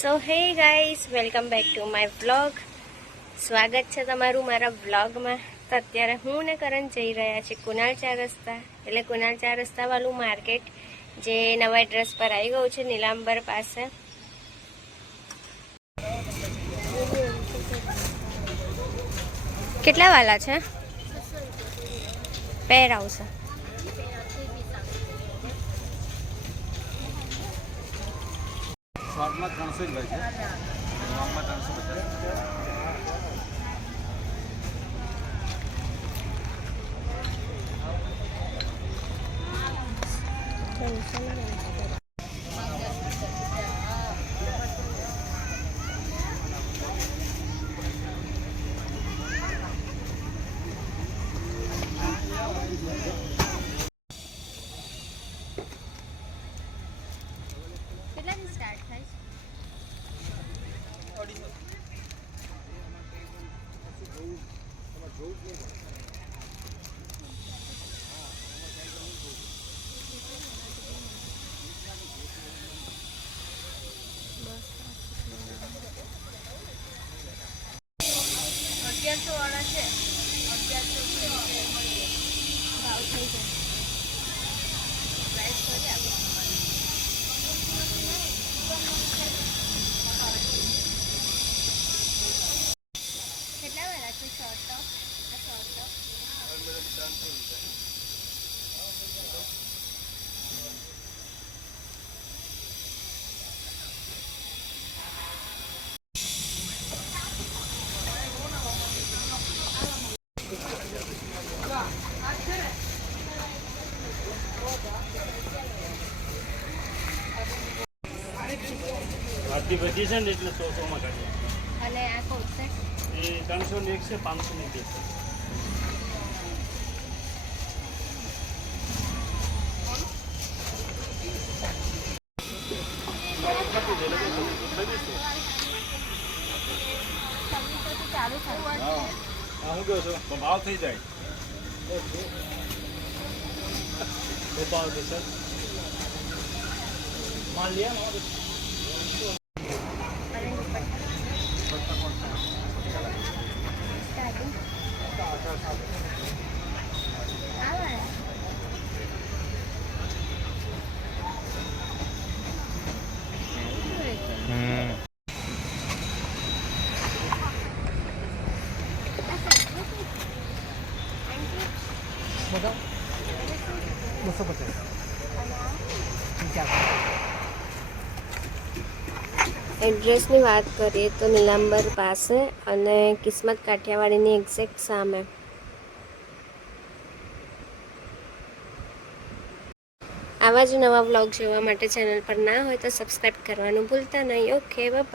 So hey guys welcome back to my vlog સ્વાગત છે તમારું મારા વ્લોગમાં તો અત્યારે હું ને કરણ જઈ રહ્યા છે કુનાલ ચાર રસ્તા. એટલે કુનાલ ચાર રસ્તા વાળું માર્કેટ જે નવા એડ્રેસ પર આવી ગયું છે નીલાંબર પાસે. કેટલા વાલા છે? પેર આવશે શોર્ટમાં ત્રણસો જ હોય છે લોંગમાં ત્રણસો પચાસ અગિયારસો વાળા છે. અગિયારસો ભાવ થઈ જાય. પ્રાઇસ કરી આપણે કેટલા વાળા છે? Short top? આ શોર્ટ ટોપ. આટલી વધી છે ને એટલે સો સોમાં કાઢીએ અને આ કોટ છે? એ ત્રણસો ને એક છે પાંચસો ને બે હા કહું છું. ભાવ થઈ જાય. ભાવ છે સર. માલ લે અને સ્ટાર્ટિંગ આ વાળા એડ્રેસની વાત કરીએ તો નીલાંબર પાસે અને કિસ્મત કાઠિયાવાડીની એક્ઝેક્ટ સામે આવા જ નવા વ્લોગ જોવા માટે ચેનલ પર ના હોય તો સબસ્ક્રાઈબ કરવાનું ભૂલતા નહીં ઓકે બાય